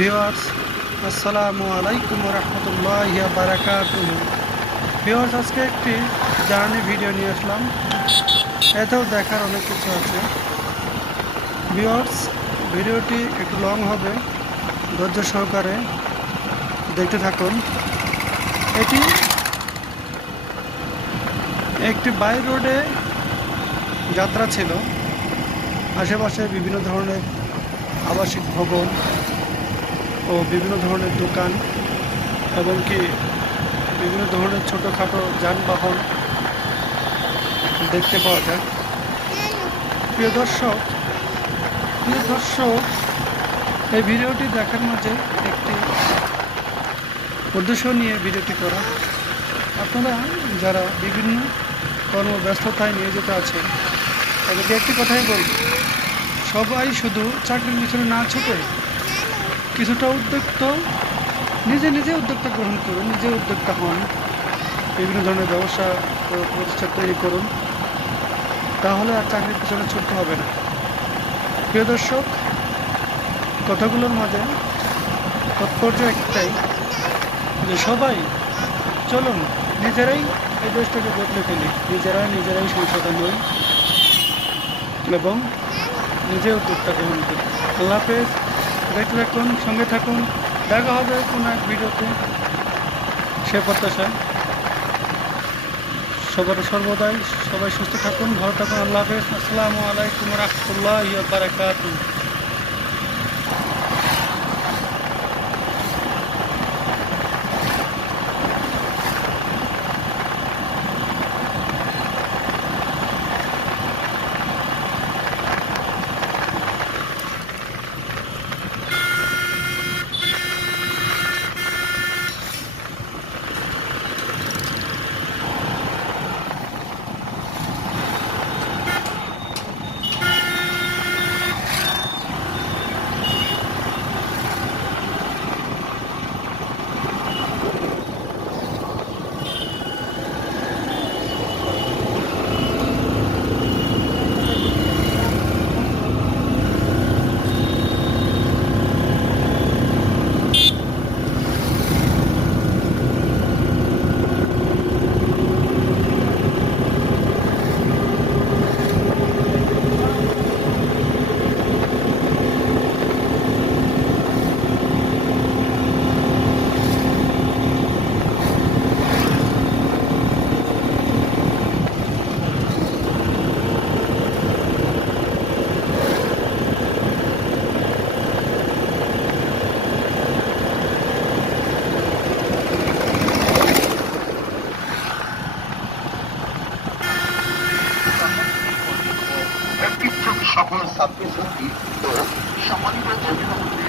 Viewers, আসসালামু আলাইকুম রহমতুল্লাহি ওয়া বারাকাতুহু। ভিউয়ার্স, আজকে একটি জার্নি ভিডিও নিয়ে আসলাম। এতেও দেখার অনেক কিছু আছে। ভিউয়ার্স, ভিডিওটি একটু লং হবে, ধৈর্য সহকারে দেখতে থাকুন। এটি একটি বাই রোডে যাত্রা ছিল। আশেপাশে বিভিন্ন ধরনের আবাসিক ভবন ও বিভিন্ন ধরনের দোকান এবং কি বিভিন্ন ধরনের ছোটোখাটো যানবাহন দেখতে পাওয়া যায়। প্রিয় দর্শক, এই ভিডিওটি দেখার মাঝে একটি উদ্দেশ্য নিয়ে ভিডিওটি করা। আপনারা যারা বিভিন্ন কর্মব্যস্ততায় নিয়োজিত আছেন তাদেরকে একটি কথাই বলব, সবাই শুধু চাকরির পিছনে না ছুটে কিছুটা নিজে উদ্যোক্তা গ্রহণ করুন, নিজে উদ্যোক্তা হন, বিভিন্ন ধরনের ব্যবসা প্রতিষ্ঠান তৈরি করুন, তাহলে আর চাকরির পিছনে ছুটতে হবে না। প্রিয় দর্শক, কথাগুলোর মাঝে তাৎপর্য একটাই যে সবাই চলুন নিজেরাই এই দেশটাকে বদলে ফেলি, নিজেরাই সংশোধন হই এবং নিজে উদ্যোক্তা গ্রহণ করি। আল্লাহ হাফেজ। দেখতে থাকুন, সঙ্গে থাকুন, দেখা হবে কোনো এক ভিডিওতে। সে প্রত্যাশায় সর্বদাই সবাই সুস্থ থাকুন, ভালো থাকুন। আল্লাহ হাফেজ। আসসালামু আলাইকুম রহমতুল্লাহি ওয়া বারাকাতুহু। সকল ছাত্রছাত্রী ও সম্মানিত অভিভাবকদের